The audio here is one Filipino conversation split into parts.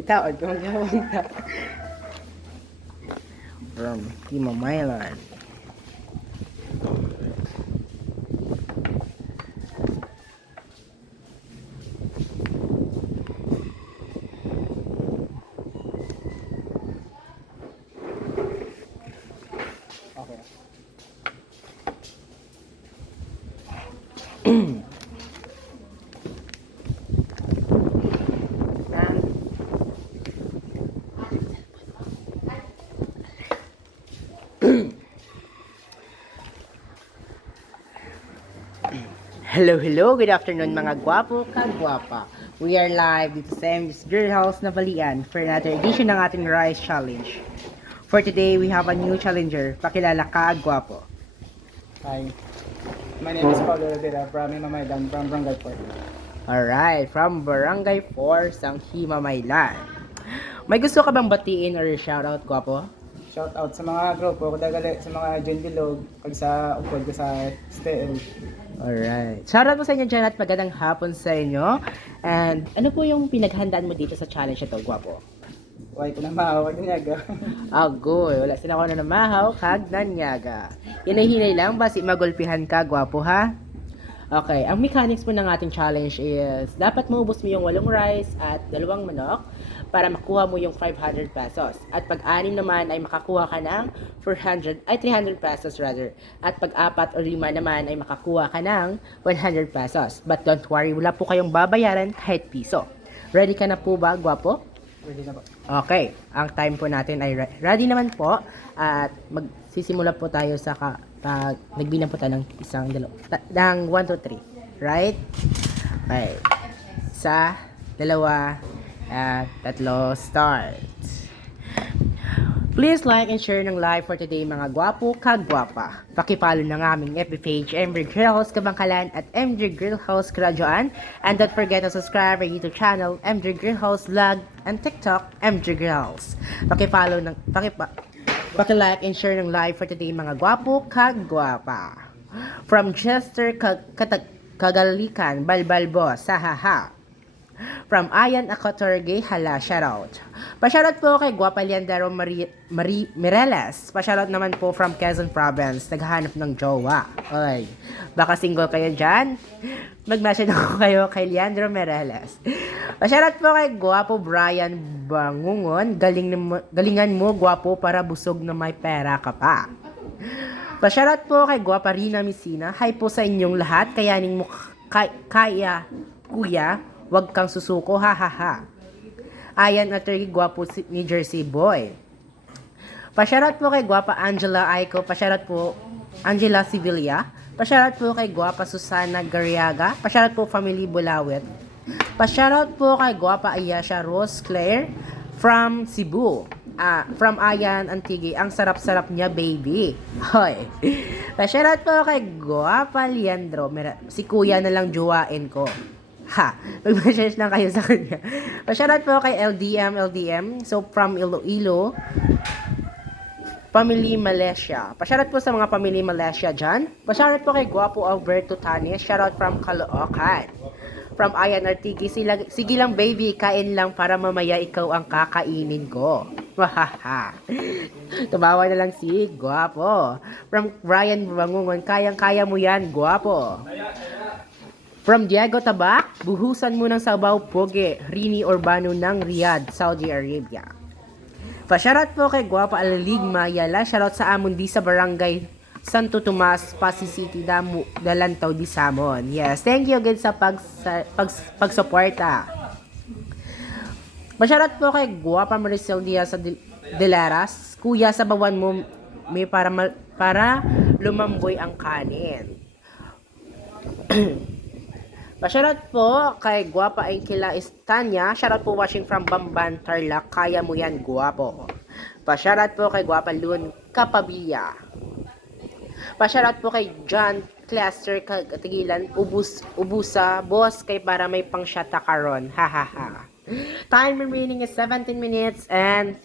Kitaod ko maghawang ta. From Timo Mylan. Okay. Hello, good afternoon mga gwapo kagwapa. We are live dito sa MJ's Girl House Navalian for another edition ng ating Rice Challenge. For today, we have a new challenger. Pakilala ka, gwapo. Hi, my name is Paulo Rivera from Himamaydan from Barangay 4. Alright, from Barangay 4, Sanghi, Mamaylan. May gusto ka bang batiin or shoutout, gwapo? Shout out sa mga grupo ko dagali sa mga John Bilog kag sa upod ko sa STL. Alright. Shoutout po sa inyo dyan at magandang hapon sa inyo. And ano po yung pinaghandaan mo dito sa challenge ito, gwapo? Why ko na maawag niyaga. Agoy, wala sila ko na namahaw, kag nanyaga. Hinay-hinay lang, basi magulpihan ka, gwapo ha? Okay, ang mechanics po ng ating challenge is, dapat maubos mo yung 8 rice at 2 manok para makuha mo yung 500 pesos. At pag 6 naman ay makakuha ka ng 300 pesos rather. At pag 4 o 5 naman ay makakuha ka ng 100 pesos. But don't worry, wala po kayong babayaran kahit piso. Ready ka na po ba, gwapo? Pwede na ba? Okay, ang time po natin ay ready naman po at magsisimula po tayo sa nagbilang po tayo ng ng 1, 2, 3, right? Okay, 1, 2, at 3, start. Please like and share ng live for today mga gwapo kagwapa. Pakipollow ng aming FB page MJ Grill House Kabangkalan at MJ Grill House Karajuan. And don't forget to subscribe our YouTube channel MJ Grill House Vlog and TikTok MJ Grill House. Paki-like and share ng live for today mga gwapo kagwapa. From Chester Kagalikan Balbal Boss Sahaha. From Ayan Akotorge, hala, shoutout. Pa-shoutout po kay Guapa Leandero Marie Mireles. Pa-shoutout naman po from Quezon Province, naghahanap ng jowa. Oy, baka single kayo dyan? Mag-message ako kayo kay Leandro Mireles. Pa-shoutout po kay Guapo Brian Bangungon. Galingan mo, Guapo, para busog na may pera ka pa. Pa-shoutout po kay Guapa Rina Messina. Hi po sa inyong lahat. Kayanin mo kaya, kuya. Huwag kang susuko, ha ha ha. Ayan at gwapo ni Jersey Boy. Pa-shoutout po kay gwapa Angela Aiko. Pa-shoutout po Angela Sevilla. Pa-shoutout po kay gwapa Susana Garriaga. Pa-shoutout po Family Bulawet. Pa-shoutout po kay gwapa Ayasha Rose Claire from Cebu. From Ayan Antigui. Ang sarap-sarap niya, baby. Hoy. Pa-shoutout po kay gwapa Leandro. Si kuya na lang juwain ko. Ha, mag-message lang kayo sa kanya. Pa-shoutout po kay LDM. So, from Iloilo, Family Malaysia. Pa-shoutout po sa mga Family Malaysia dyan. Pa-shoutout po kay Guapo Alberto Tanis. Shoutout from Caloocan. From Ayan Artigi. Sige lang baby, kain lang para mamaya ikaw ang kakainin ko. Wahaha. Tumawa na lang si Guapo. From Brian Bangungon. Kayang-kaya mo yan, Guapo. From Diego Tabak, buhusan mo ng sabaw poge, Rini Urbano ng Riyadh, Saudi Arabia. Pa-shoutout po kay Guapa Alaligma Yala, shoutout sa amon di sa barangay Santo Tomas, Pasig City, Dalantaw di Samon. Yes, thank you again sa pagsuporta. Pa-shoutout po kay Guapa Maricel Diaz sa Delaras, kuya sa bawan mo may para lumamboy ang kanin. Pa-shoutout po kay Guapa Aikila Estanya. Shoutout po watching from Bamban, Tarlac. Kaya mo yan, Guapo. Pa-shoutout po kay Guapa Lun Kapabia. Pa-shoutout po kay John Cluster Katigilan. Ubusa, boss, kay para may pang-shata karon. Ha ha ha. Time remaining is 17 minutes and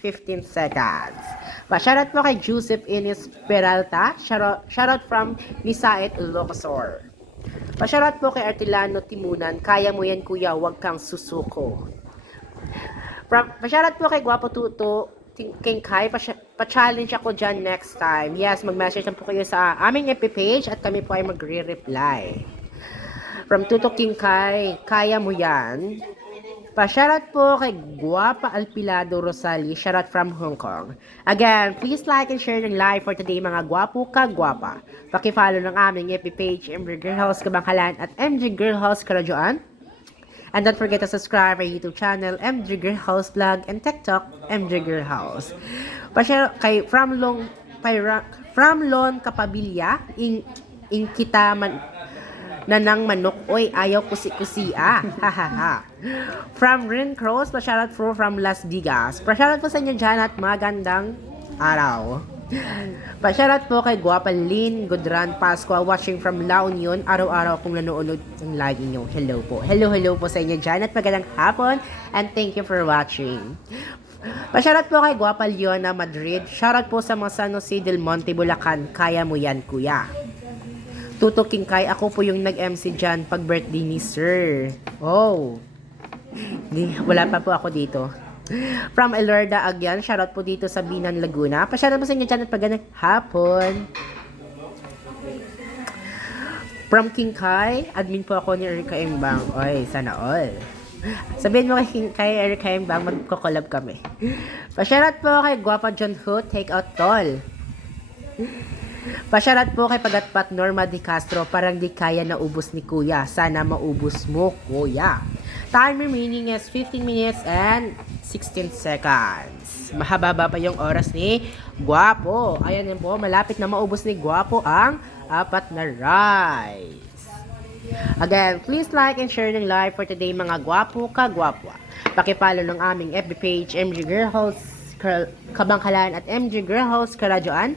15 seconds. Pa-shoutout po kay Joseph Ines Peralta. Shoutout from Nisaet Locosor. Pa-shoutout po kay Artilano Timunan. Kaya mo yan kuya, huwag kang susuko. Pasyarat po kay Gwapo Tuto, King Kai, pa-challenge ako dyan next time. Yes, mag-message lang po kayo sa aming FB page at kami po ay magre-reply. From Tuto King Kai, kaya mo yan. Pa-shoutout po kay Guapa Alpilado Rosali, shoutout from Hong Kong. Again, please like and share ng live for today mga gwapo ka gwapa. Paki-follow ng aming FB page, MJ Girl House Kabangkalan at MJ Girl House Karadyoan. And don't forget to subscribe our YouTube channel, MJ Girl House Vlog, and TikTok, MJ Girl House. Pa-shoutout kay From Lon Kapabilia, in kita man nanang manok, oy, ayaw kusi-kusia. Hahaha. From Rin Cross, pa-shoutout po from Las Vegas. Pa-shoutout po sa inyo dyan at magandang araw. Pa-shoutout po kay Guapa Lynn Godran Pascua, watching from La Union. Araw-araw kung nanonood ng live inyo. Hello po. Hello po sa inyo dyan at magandang hapon and thank you for watching. Pa-shoutout po kay Guapa Leona Madrid. Shoutout po sa mga San Jose del Monte, Bulacan. Kaya mo yan, kuya. Tuto King Kai, ako po yung nag-MC dyan pag birthday ni Sir. Oh. Wala pa po ako dito. From Elorda Agyan, shoutout po dito sa Binan, Laguna. Pa-shoutout po sa inyo dyan at pagandang hapon. From King Kai, admin po ako ni Erika Embang. Oy, sana all. Sabihin mo kay King Kai, Erika Embang, magko-collab kami. Pa-shoutout po kay Guapa John Ho, take out tol. Pasyarat po kay Pagatpat Norma Di Castro, parang di kaya na ubos ni Kuya. Sana maubos mo, Kuya. Time remaining is 15 minutes and 16 seconds. Mahaba pa yung oras ni Guapo. Ayan yan po, malapit na maubos ni Guapo ang 4 na rice. Again, please like and share ng live for today mga Guapo ka Guapo. Pakipollow ng aming FB page, MJ Girl House Kabangkalan at MJ Girl House Karadyoan.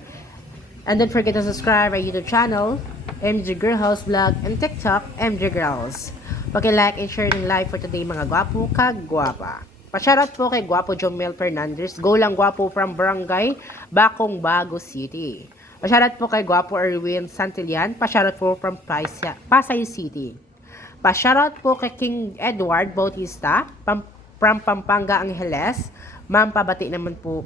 And don't forget to subscribe our YouTube channel, MJ Girl House Vlog, and TikTok, MJ Girls. Paki-like and share ng live for today mga gwapo ka gwapa. Pa-shoutout po kay Gwapo Jomel Fernandez, go lang gwapo from Barangay Bacong Bago City. Pa-shoutout po kay Gwapo Erwin Santillan, pa-shoutout po from Pasay City. Pa-shoutout po kay King Edward Bautista, from Pampanga Angeles. Ma'am, pabati naman po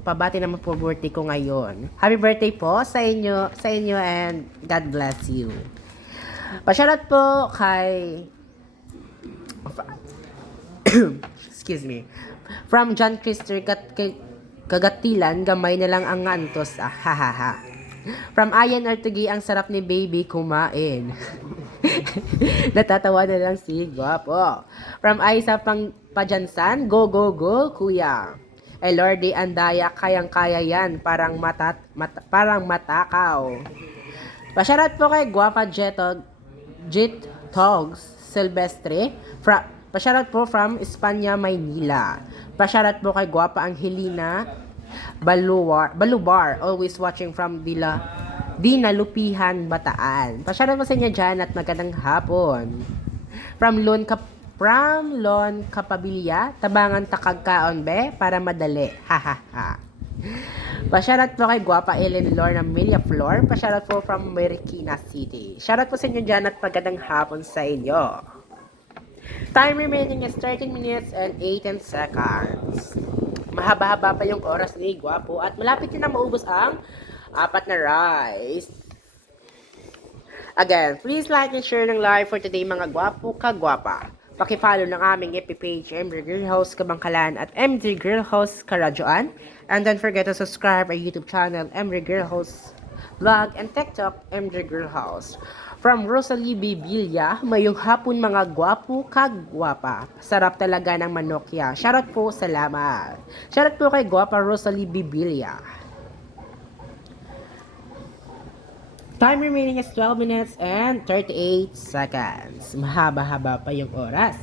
birthday ko ngayon. Happy birthday po sa inyo and God bless you. Pa-shoutout po kay excuse me. From John Christer Kagatilan, gamay na lang ang antos. Hahaha. From Ayan Artugi, ang sarap ni baby kumain. Natatawa na lang si Guapo. From Aisa Pajansan, go kuya. Lordy Andaya, kayang-kaya yan, parang matakaw. Pa-shoutout po kay Guapa Jit Togs Silvestre. Pa-shoutout po from Espanya, Maynila. Pa-shoutout po kay Guapa Angelina Balubar, always watching from Dinalupihan, Bataan. Pa-shoutout po sa inyo dyan at magandang hapon. From Lon Kapabilia, Tabangan Takagkaon be, para madali. Hahaha. Pa-shoutout po kay Guapa Ellen Lorna Milia Flor. Pa-shoutout po from Marikina City. Shoutout po sa inyo dyan at magandang hapon sa inyo. Time remaining is 13 minutes and 18 seconds. Mahaba-haba pa yung oras ni Guapo at malapit na maubos ang 4 na rice. Again, please like and share ng live for today mga Guapo ka Guapa. Paki-follow ng aming FB page, MJ Girl House Kabangkalan at MJ Girl House Karadyoan. And don't forget to subscribe our YouTube channel, MJ Girl House Vlog, and TikTok, MJ Girl House. From Rosalie Bibilia, mayong hapon mga gwapo kagwapa. Sarap talaga ng manokya. Shoutout po, salamat. Shoutout po kay Guapa Rosalie Bibilia. Time remaining is 12 minutes and 38 seconds. Mahaba-haba pa yung oras.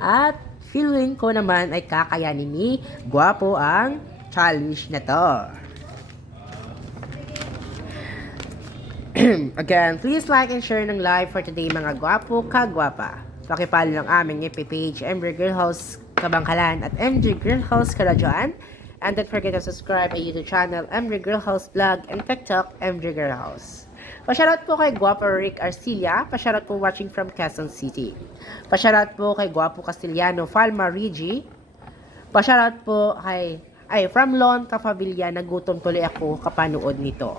At feeling ko naman ay kakayanin ni Guapo ang challenge na to. Again, please like and share ng live for today mga Guapo kagwapa. Pakipalo ng aming FB page, MJ Girl House Kabangkalan at MJ Girl House Karadyoan. And don't forget to subscribe our YouTube channel, MJ Girl House Vlog, and TikTok, MJ Girl House. Pa-shoutout po kay Guapo Rick Arcilia. Pa-shoutout po watching from Quezon City. Pa-shoutout po kay Guapo Castellano Falma Rigi. Pa-shoutout po from Lon Capavilla, nagutom tuloy ako kapanood nito.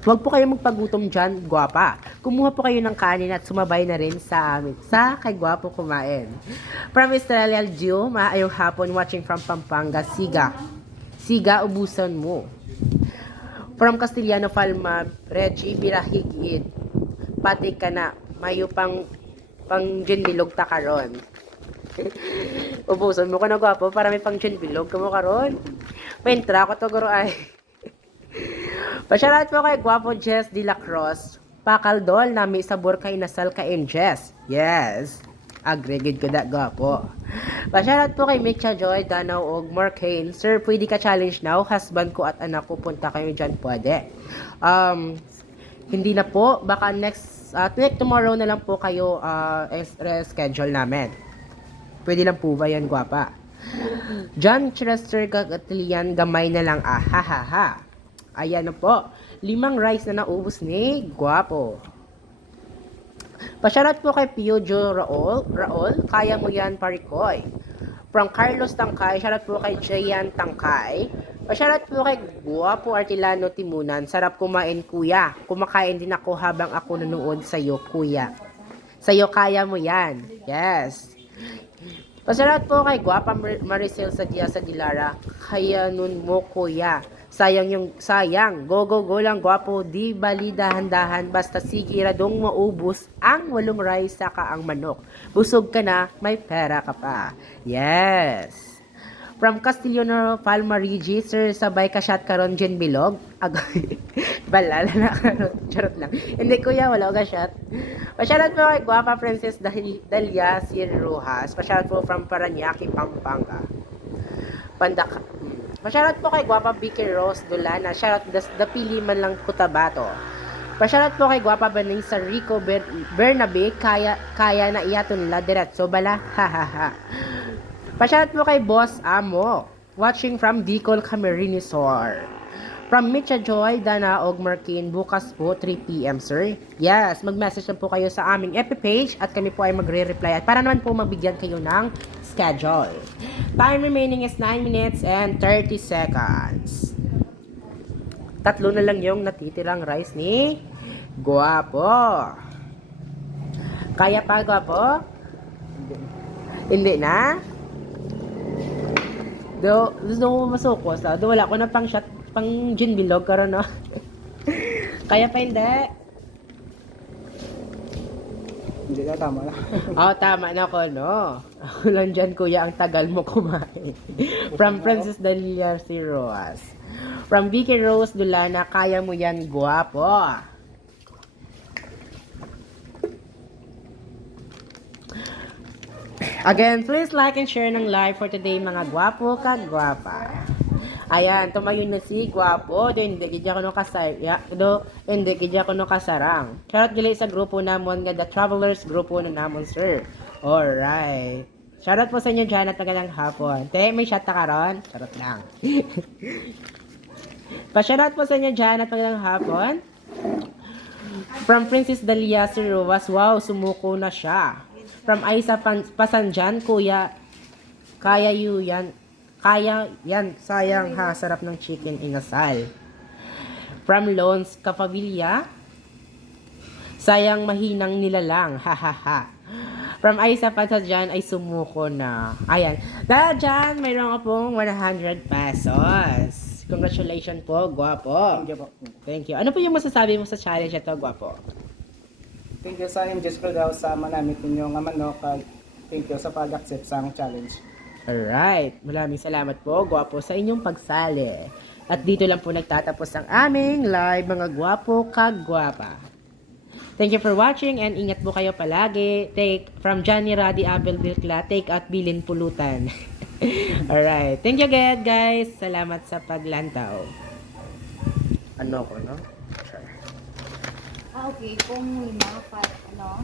Huwag po kayo magpagutom dyan, gwapa. Kumuha po kayo ng kanin at sumabay na rin sa amin. Sa kay gwapo kumain. From Australia, Gio, maayong hapon watching from Pampanga, Siga. Siga, ubusan mo. From Castellano, Palma, Reggie, Birahigid. Pati ka na, mayo pang gin bilog ta karon. Ubusan mo ka na gwapo para may pang gin bilog ka mo karon. Pentra ko to guro ay. Pasyarat po kay Gwapo Jess de la Cruz. Pakaldol na may sabor kay nasal ka in Jess. Yes. Agregate ko da gwapo. Pasyarat po kay Mitcha Joy, Danaw og Marcane. Sir, pwede ka challenge now? Husband ko at anak ko, punta kayo dyan, pwede. Hindi na po. Baka next tomorrow na lang po kayo schedule namin. Pwede lang po ba yan, gwapa? John Chester Gagatlian, gamay na lang ha. Ayan na po. 5 rice na naubos ni Gwapo. Pasyarat po kay Piojo Raol, kaya mo yan parikoy. From Carlos Tangkay, syarat po kay Jayan Tangkay. Pasyarat po kay Gwapo Artilano Timunan, sarap kumain kuya. Kumakain din ako habang ako nanood sa'yo kuya. Sa'yo kaya mo yan. Yes. Pasyarat po kay Gwapa Maricel Sadia Dilara, kaya nun mo kuya. Sayang. Go lang gwapo, di bali dahan-dahan, basta sige radong maubos ang 8 rice saka ang manok. Busog ka na, may pera ka pa. Yes. From Castellano, Palmarigi, sir, sabay ka shot karon Jen Bilog. Agoy. Balala na karon. Charot lang. Hindi kuya, wala ka shot. Pasyarat po kay Gwapa Princess Dalia Sir Rojas. Pasyarat po from Paranaque, Pampanga. Pasyarat po kay Gwapa Vicky Rose Dulana. Shoutout dapili man lang Cotabato. Pasyarat po kay Gwapa Vanessa Rico Bernabe. Kaya na iyaton la diretso bala. Hahaha. Pasyarat po kay Boss Amo. Watching from Bicol, Camarines Sur. From Mitcha Joy, Dana og Markin, bukas po 3 PM, sir. Yes, mag-message lang po kayo sa aming FB page at kami po ay magre-reply at para naman po magbigyan kayo ng schedule. Time remaining is 9 minutes and 30 seconds. 3 na lang yung natitirang rice ni Gwapo. Kaya pa, Gwapo? Hindi na? Gusto mo masukos. Wala ko na pang shot, pang gin bilog karon no. Kaya pa hindi. Hindi na, tama na. Tama na ko, no? Ako lang dyan, kuya, ang tagal mo kumain. From Princess Dalia si Roas. From Vicky Rose Dulana, kaya mo yan, gwapo. Again, please like and share ng live for today, mga gwapo ka gwapa. Ayan, tumayo na si Gwapo. Hindi kidya ko no hindi kidya ko no kasarang. Shoutout gali sa grupo namon nga The Travelers grupo na namon, sir. Alright. Shoutout po sa inyo dyan at magandang hapon. Te, may shot ta karon? Charot lang. Pa-shoutout po sa inyo dyan at magandang hapon. From Princess Dalia si Ruwas, wow, sumuko na siya. From Aisa Pasanjan, kuya, kaya yan, sayang ha, sarap ng chicken inasal. From Loans Capavilla, sayang mahinang nilalang, hahaha. From Aisa Pasanjan ay sumuko na. Ayan, dahil dyan, mayroon ka pong 100 pesos. Congratulations po, Gwapo. Thank you po. Thank you. Ano po yung masasabi mo sa challenge ito, Gwapo? Thank you sa Diyos ko daw sa manamit ninyo nga manok. Thank you sa pag-accept sa ang challenge. Alright, maraming salamat po, Gwapo, sa inyong pagsali. At dito lang po nagtatapos ang aming live, mga gwapo kagwapa. Thank you for watching and ingat po kayo palagi. Take from Johnny Radi Abel Bilkla, take out Bilin Pulutan. Alright, thank you again, guys. Salamat sa paglantaw. Ano ko, no? Sure. Okay, kung 5, ano?